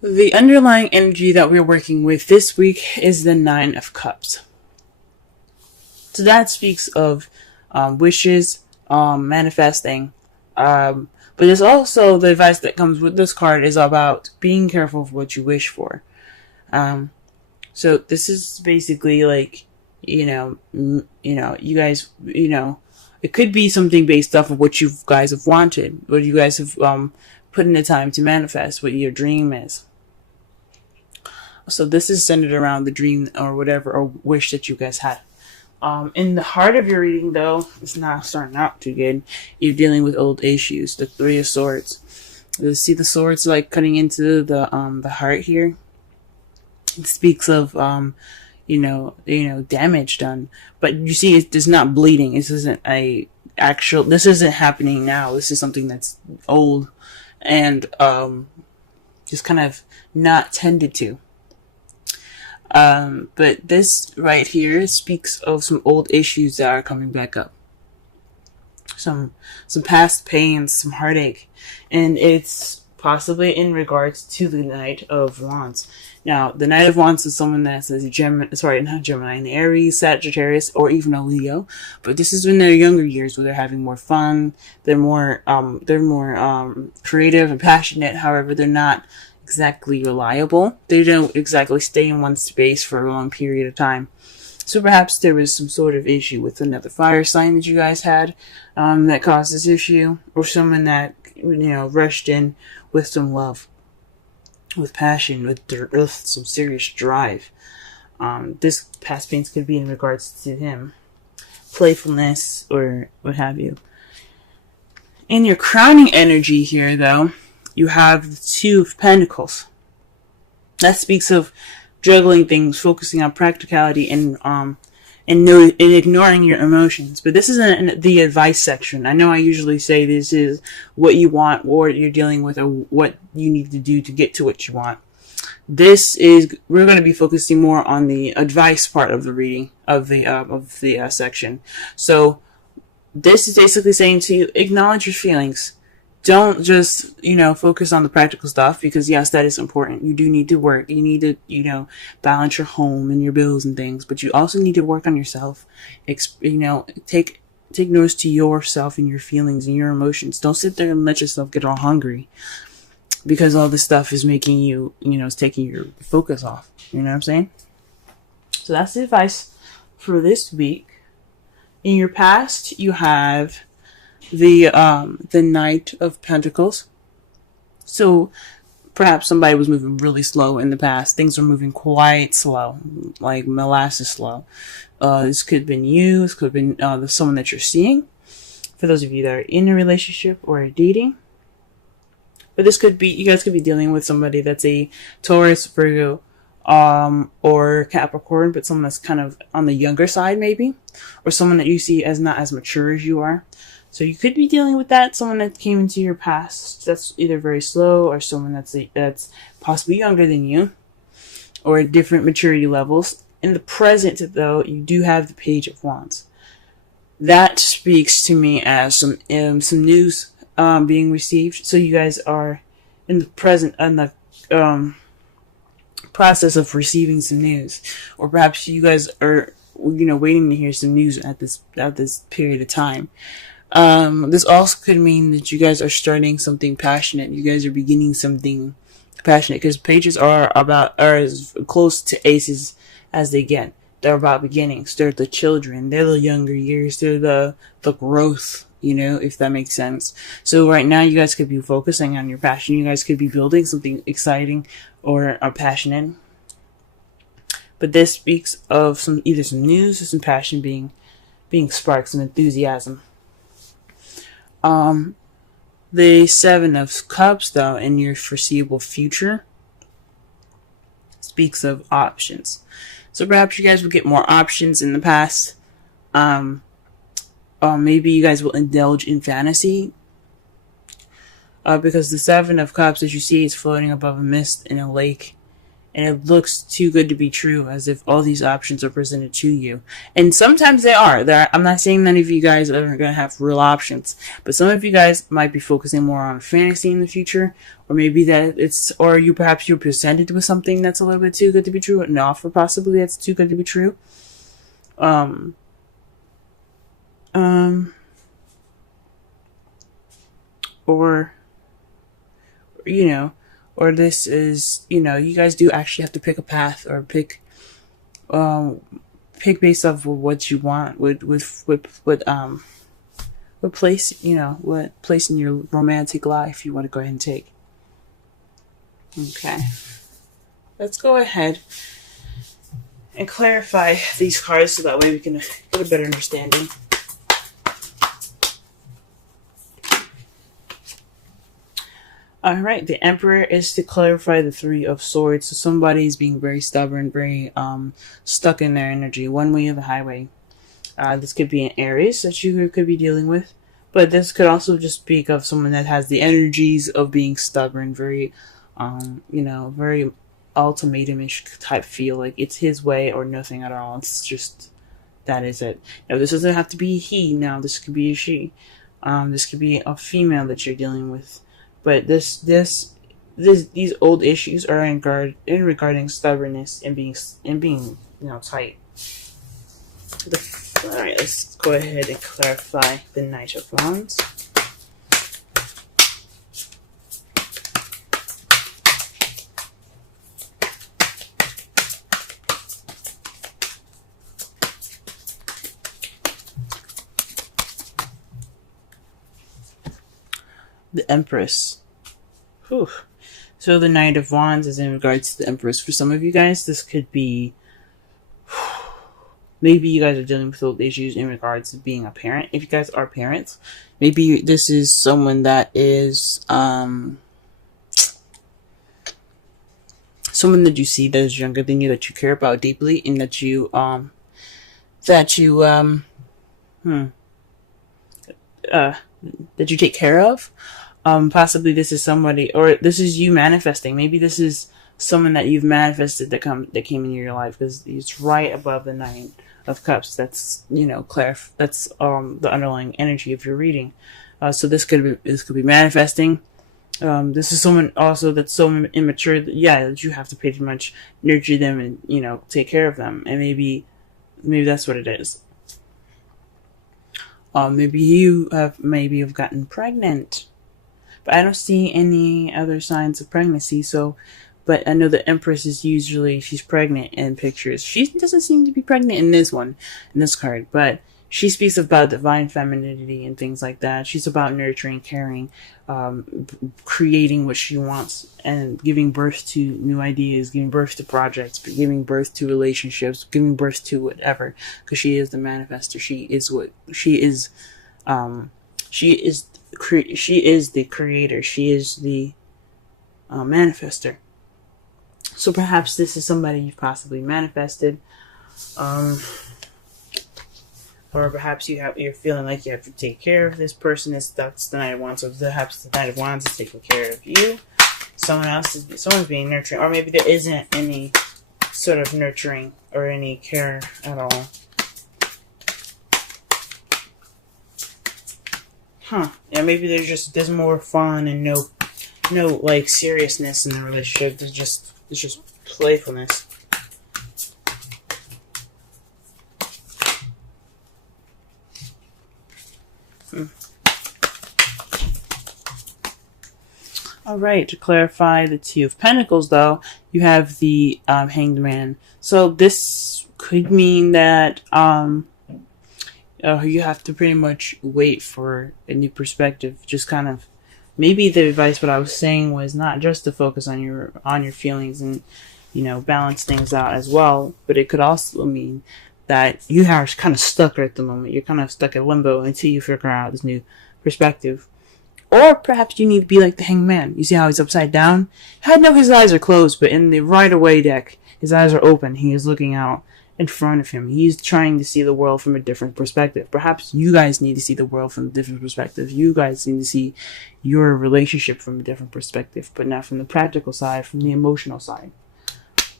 The underlying energy that we're working with this week is the Nine of Cups. So that speaks of wishes, manifesting. But there's also the advice that comes with this card is about being careful of what you wish for. So this is basically like, you guys, it could be something based off of what you guys have wanted, what you guys have put in the time to manifest, what your dream is. So this is centered around the dream or whatever, or wish that you guys had. In the heart of your reading, though, it's not starting out too good. You're dealing with old issues. The Three of Swords. You see the swords like cutting into the heart here. It speaks of damage done, but you see it's not bleeding. This isn't this isn't happening now. This is something that's old and just kind of not tended to. But this right here speaks of some old issues that are coming back up. Some past pains, some heartache, and it's possibly in regards to the Knight of Wands. Now, the Knight of Wands is someone that says an Aries, Sagittarius, or even a Leo. But this is in their younger years where they're having more fun. They're more creative and passionate. However, they're not exactly reliable. They don't exactly stay in one space for a long period of time. So perhaps there was some sort of issue with another fire sign that you guys had that caused this issue, or someone that rushed in with some love, with passion, with some serious drive. This past pains could be in regards to him, playfulness or what have you. In your crowning energy here, though, you have the Two of Pentacles. That speaks of juggling things, focusing on practicality, and ignoring your emotions. But this isn't the advice section. I know I usually say this is what you want, or what you're dealing with, or what you need to do to get to what you want. We're going to be focusing more on the advice part of the reading of the section. So this is basically saying to you, acknowledge your feelings. Don't just, focus on the practical stuff, because yes, that is important. You do need to work. You need to, balance your home and your bills and things, but you also need to work on yourself. Take notice to yourself and your feelings and your emotions. Don't sit there and let yourself get all hungry, because all this stuff is making you, it's taking your focus off. You know what I'm saying? So that's the advice for this week. In your past, you have the Knight of Pentacles. So perhaps somebody was moving really slow in the past. Things are moving quite slow, like molasses slow. This could have been you. This could have been someone that you're seeing. For those of you that are in a relationship or dating. But this could be, you guys could be dealing with somebody that's a Taurus, Virgo, or Capricorn, but someone that's kind of on the younger side maybe. Or someone that you see as not as mature as you are. So you could be dealing with that, someone that came into your past that's either very slow, or someone that's possibly younger than you, or different maturity levels. In the present, though, you do have the Page of Wands. That speaks to me as some news being received. So you guys are in the present, in the process of receiving some news, or perhaps you guys are waiting to hear some news at this period of time. This also could mean that you guys are starting something passionate. You guys are beginning something passionate, because pages are as close to aces as they get. They're about beginnings. They're the children. They're the younger years. They're the growth, if that makes sense. So right now you guys could be focusing on your passion. You guys could be building something exciting or passionate. But this speaks of either some news or some passion being sparked, some enthusiasm. The Seven of Cups, though, in your foreseeable future, speaks of options. So perhaps you guys will get more options in the past. Maybe you guys will indulge in fantasy. Because the Seven of Cups, as you see, is floating above a mist in a lake. and it looks too good to be true, as if all these options are presented to you. And sometimes they are. I'm not saying none of you guys are going to have real options, but some of you guys might be focusing more on fantasy in the future, or maybe that or perhaps you're presented with something that's a little bit too good to be true, an offer possibly that's too good to be true. Or, or this is, you guys do actually have to pick a path, or pick based off of what you want, what place, what place in your romantic life you want to go ahead and take. Okay. Let's go ahead and clarify these cards so that way we can get a better understanding. Alright, the Emperor is to clarify the Three of Swords. So somebody is being very stubborn, very stuck in their energy, one way or the highway. This could be an Aries that you could be dealing with, but this could also just speak of someone that has the energies of being stubborn, very, very ultimatum-ish type feel, like it's his way or nothing at all. It's just, that is it. Now, this doesn't have to be he. Now, this could be a she. This could be a female that you're dealing with. But these old issues are regarding stubbornness and being tight. All right, let's go ahead and clarify the Knight of Wands. The Empress. Whew. So the Knight of Wands is in regards to the Empress. For some of you guys, this could be, maybe you guys are dealing with old issues in regards to being a parent. If you guys are parents, maybe this is someone that is someone that you see that is younger than you, that you care about deeply, and that you take care of. Possibly this is somebody, or this is you manifesting. Maybe this is someone that you've manifested that came into your life, because it's right above the Nine of Cups. That's that's the underlying energy of your reading. So this could be manifesting. This is someone also that's so immature that that you have to pretty much nurture them and take care of them, and maybe that's what it is. Maybe you have gotten pregnant, but I don't see any other signs of pregnancy. So, but I know the Empress is usually, she's pregnant in pictures. She doesn't seem to be pregnant in this card, but she speaks about divine femininity and things like that. She's about nurturing, caring, creating what she wants, and giving birth to new ideas, giving birth to projects, giving birth to relationships, giving birth to whatever, because she is the manifester. She is the creator. She is the manifester. So perhaps this is somebody you've possibly manifested, or perhaps you're feeling like you have to take care of this person. That's the Knight of Wands. So perhaps the Knight of Wands is taking care of you. Someone's being nurturing, or maybe there isn't any sort of nurturing or any care at all. Yeah, maybe there's more fun and no like seriousness in the relationship. There's just playfulness. All right, to clarify the Two of Pentacles, though, you have the Hanged Man. So this could mean that you have to pretty much wait for a new perspective. Just kind of, maybe the advice, what I was saying was not just to focus on your feelings and balance things out as well, but it could also mean that you are kind of stuck at the moment. You're kind of stuck in limbo until you figure out this new perspective. Or perhaps you need to be like the Hanged Man. You see how he's upside down? I know his eyes are closed, but in the right away deck, his eyes are open. He is looking out in front of him. He's trying to see the world from a different perspective. Perhaps you guys need to see the world from a different perspective. You guys need to see your relationship from a different perspective, but not from the practical side, from the emotional side.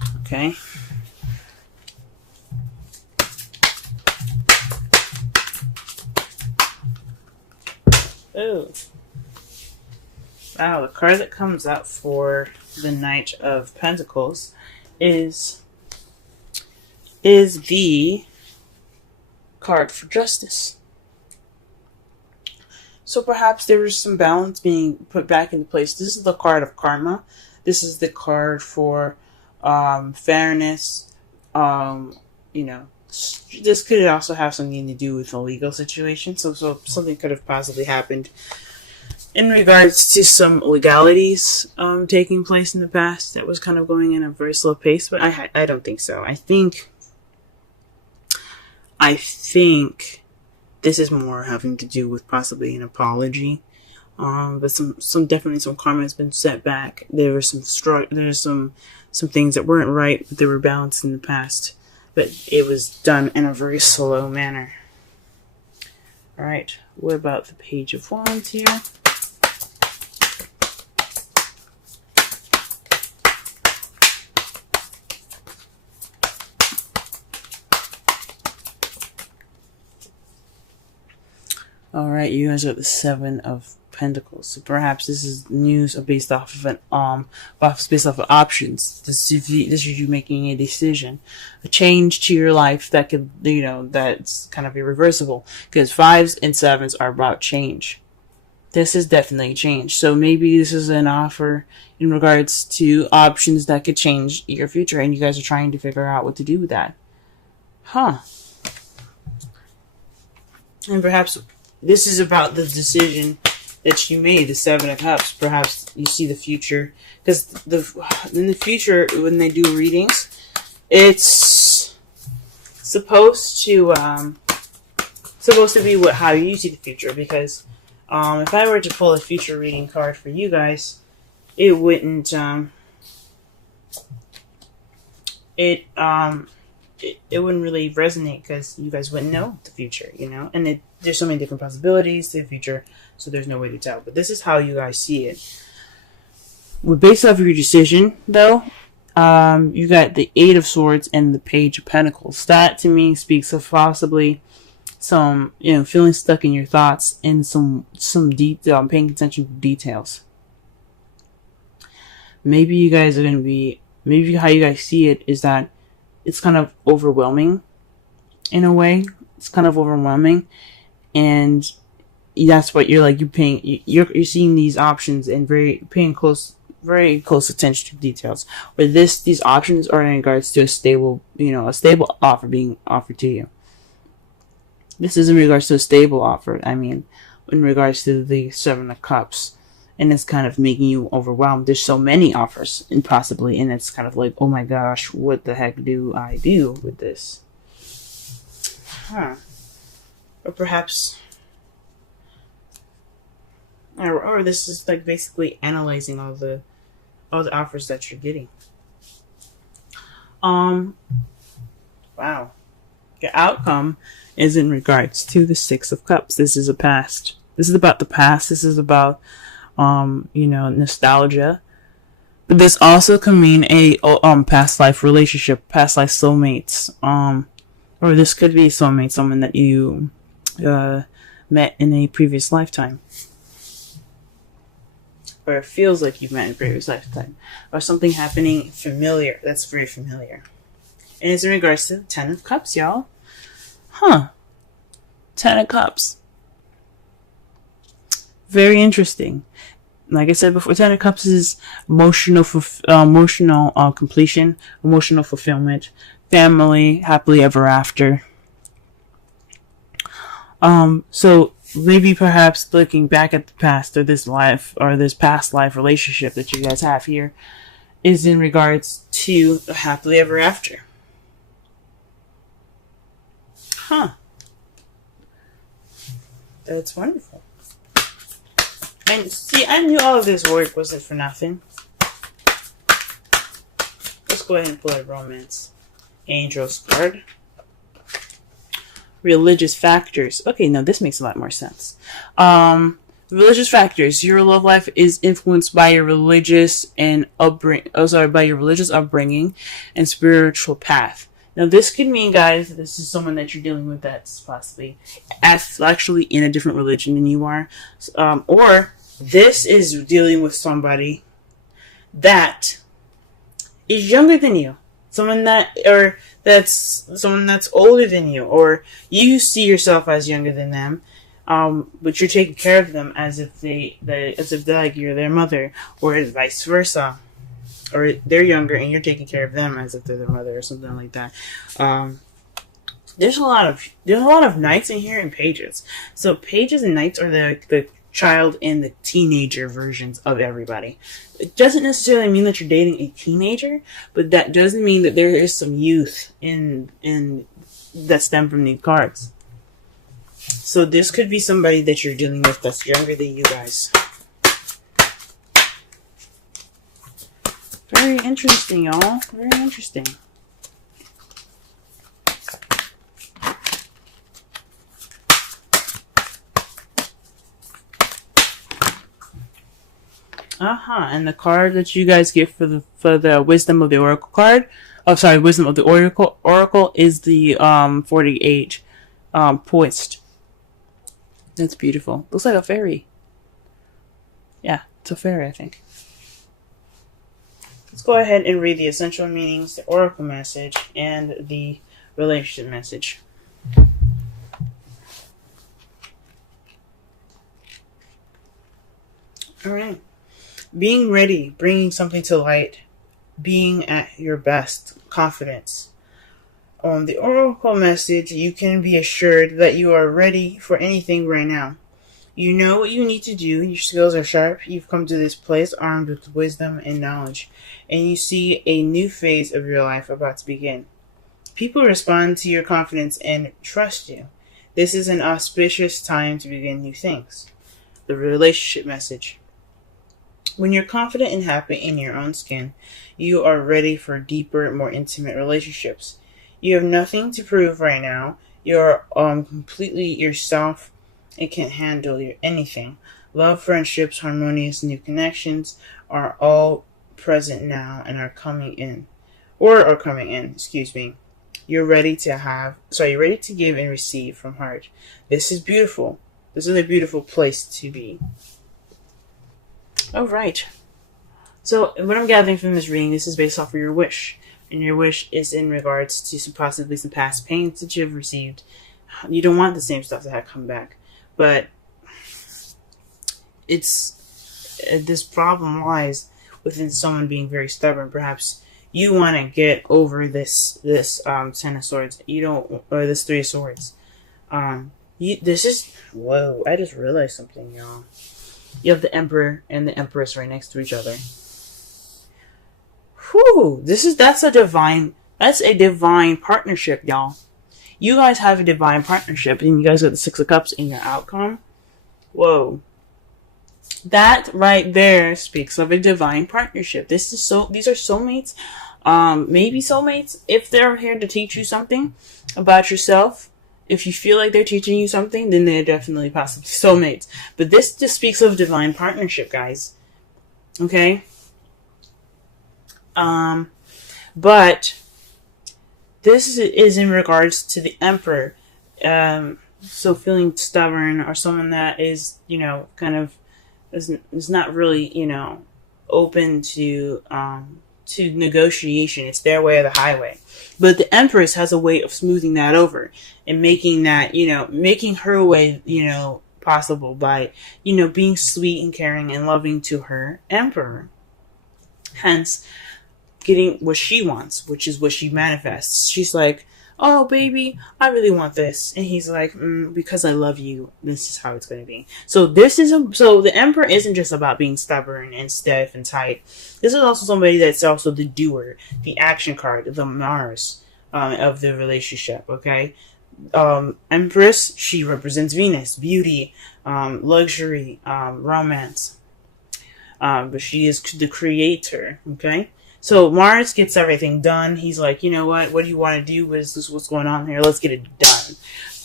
Okay. Oh. Wow, the card that comes out for the Knight of Pentacles is the card for justice. So perhaps there was some balance being put back into place. This is the card of karma. This is the card for fairness. You know, this could also have something to do with a legal situation. So something could have possibly happened in regards to some legalities taking place in the past that was kind of going in a very slow pace. But I don't think so. I think this is more having to do with possibly an apology. But definitely some karma has been set back. There were some things that weren't right, but they were balanced in the past. But it was done in a very slow manner. All right, what about the Page of Wands here? All right, you guys are the Seven of Pentacles. So perhaps this is news based off of options. This is you making a decision, a change to your life that could, that's kind of irreversible. Because 5s and 7s are about change. This is definitely change. So maybe this is an offer in regards to options that could change your future, and you guys are trying to figure out what to do with that. Huh. And perhaps this is about the decision that you made, the Seven of Cups. Perhaps you see the future. Because in the future, when they do readings, it's supposed to be how you see the future. Because if I were to pull a future reading card for you guys, it wouldn't it wouldn't really resonate, because you guys wouldn't know the future, and there's so many different possibilities to the future, so there's no way to tell. But this is how you guys see it. Based off of your decision, though, you got the Eight of Swords and the Page of Pentacles. That to me speaks of possibly some, feeling stuck in your thoughts and some detail, paying attention to details. Maybe you guys are maybe how you guys see it is that it's kind of overwhelming in a way. It's kind of overwhelming, and that's what you're you're seeing these options and very close attention to details. Where these options are in regards to a stable offer being offered to you. This is in regards to a stable offer. I mean, in regards to the Seven of Cups. And it's kind of making you overwhelmed. There's so many offers, and it's kind of like, oh my gosh, what the heck do I do with this? Huh. Or perhaps, or this is like basically analyzing all the offers that you're getting. Wow. The outcome is in regards to the Six of Cups. This is a past. This is about the past. This is about nostalgia. But this also can mean a past life relationship, past life soulmates. Or this could be soulmate, someone that you met in a previous lifetime. Or it feels like you've met in a previous lifetime. Or something happening familiar, that's very familiar. And it's in regards to the Ten of Cups, y'all. Huh. Ten of Cups. Very interesting. Like I said before, Ten of Cups is emotional completion, emotional fulfillment, family, happily ever after. So maybe perhaps looking back at the past, or this life, or this past life relationship that you guys have here, is in regards to happily ever after. Huh. That's wonderful. And see, I knew all of this work wasn't for nothing. Let's go ahead and pull a romance. Angels card. Religious factors. Okay, now this makes a lot more sense. Religious factors. Your love life is influenced by your religious and by your religious upbringing and spiritual path. Now, this could mean, guys, this is someone that you're dealing with that's possibly actually in a different religion than you are, or this is dealing with somebody that is younger than you, someone that's older than you, or you see yourself as younger than them, but you're taking care of them as if they're like you're their mother, or vice versa, or they're younger and you're taking care of them as if they're their mother, or something like that. There's a lot of knights in here and pages. So pages and knights are the child and the teenager versions of everybody. It doesn't necessarily mean that you're dating a teenager, but that doesn't mean that there is some youth in that stem from these cards. So this could be somebody that you're dealing with that's younger than you guys. Very interesting, y'all. Very interesting. And the card that you guys get for the Wisdom of the Oracle card, Wisdom of the Oracle is the 48 poised. That's beautiful. Looks like a fairy. Yeah, it's a fairy, I think. Let's go ahead and read the essential meanings, the Oracle message, and the relationship message. Alright. Being ready, bringing something to light, being at your best, confidence. On the Oracle message, you can be assured that you are ready for anything right now. You know what you need to do, your skills are sharp, you've come to this place armed with wisdom and knowledge, and you see a new phase of your life about to begin. People respond to your confidence and trust you. This is an auspicious time to begin new things. The relationship message. When you're confident and happy in your own skin, you are ready for deeper, more intimate relationships. You have nothing to prove right now. You're completely yourself and can handle anything. Love, friendships, harmonious new connections are all present now and are coming in. You're ready to give and receive from heart. This is beautiful. This is a beautiful place to be. All right. So what I'm gathering from this reading, this is based off of your wish. And your wish is in regards to possibly some past pains that you've received. You don't want the same stuff to have come back. But this problem lies within someone being very stubborn. Perhaps you want to get over this Ten of Swords. Or this Three of Swords. Whoa, I just realized something, y'all. You have the Emperor and the Empress right next to each other. Whew, that's a divine partnership, y'all. You guys have a divine partnership, and you guys got the Six of Cups in your outcome. Whoa. That right there speaks of a divine partnership. These are soulmates. Maybe soulmates if they're here to teach you something about yourself. If you feel like they're teaching you something, then they're definitely possibly soulmates. But this just speaks of divine partnership, guys. Okay? But this is in regards to the Emperor. So feeling stubborn, or someone that is, kind of is not really, open to negotiation. It's their way or the highway. But the Empress has a way of smoothing that over and making that, making her way, possible by, being sweet and caring and loving to her Emperor. Hence, getting what she wants, which is what she manifests. She's like, oh, baby, I really want this. And he's like, because I love you, this is how it's going to be. So the Emperor isn't just about being stubborn and stiff and tight. This is also somebody that's also the doer, the action card, the Mars of the relationship, okay? Empress, she represents Venus, beauty, luxury, romance. But she is the creator, okay? So Mars gets everything done. He's like, you know what do you want to do? What's going on here? Let's get it done.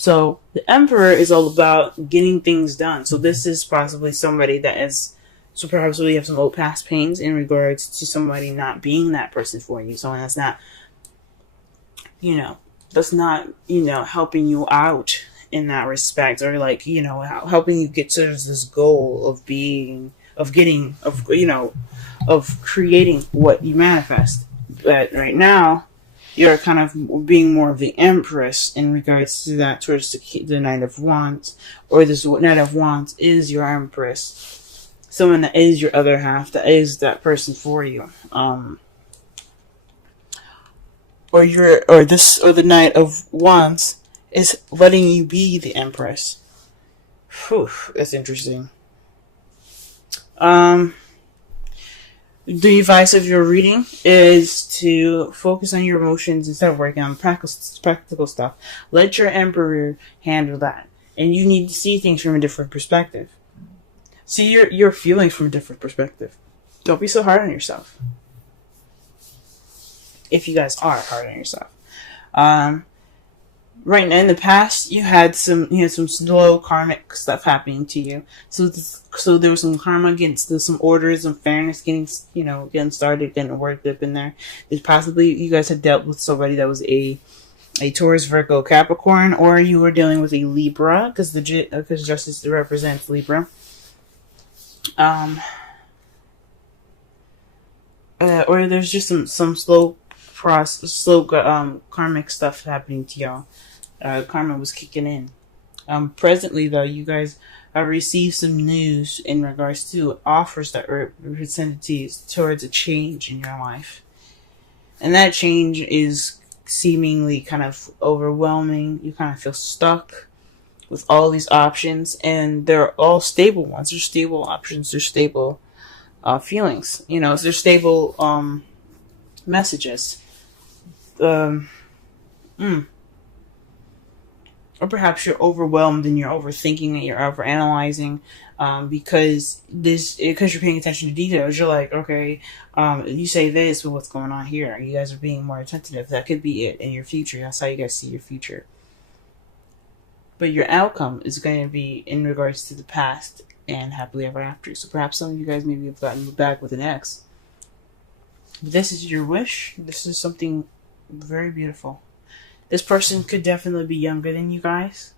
So the Emperor is all about getting things done. So this is possibly somebody that is, so perhaps we have some old past pains in regards to somebody not being that person for you. Someone that's not, helping you out in that respect, or like, helping you get to this goal of of creating what you manifest. But right now, you're kind of being more of the Empress in regards to that, towards the Knight of Wands, or this Knight of Wands is your Empress, someone that is your other half, that is that person for you, or the Knight of Wands is letting you be the Empress. Whew, that's interesting. The advice of your reading is to focus on your emotions instead of working on practical stuff. Let your Emperor handle that. And you need to see things from a different perspective. See your feelings from a different perspective. Don't be so hard on yourself. If you guys are hard on yourself. Right now, in the past, you had some slow karmic stuff happening to you. So there was some karma there's some orders and fairness getting started, getting worked up in there. There's possibly you guys had dealt with somebody that was a Taurus, Virgo, Capricorn, or you were dealing with a Libra, because justice represents Libra. Or there's just some slow karmic stuff happening to y'all. Karma was kicking in. Presently, though, you guys have received some news in regards to offers that were presented to you towards a change in your life. And that change is seemingly kind of overwhelming. You kind of feel stuck with all these options, and they're all stable ones. They're stable options. They're stable feelings. They're stable messages. Or perhaps you're overwhelmed and you're overthinking and you're overanalyzing, because you're paying attention to details. You're like, okay, you say this, but what's going on here? You guys are being more attentive. That could be it in your future. That's how you guys see your future. But your outcome is going to be in regards to the past and happily ever after. So perhaps some of you guys maybe have gotten back with an ex. But this is your wish. This is something very beautiful. This person could definitely be younger than you guys.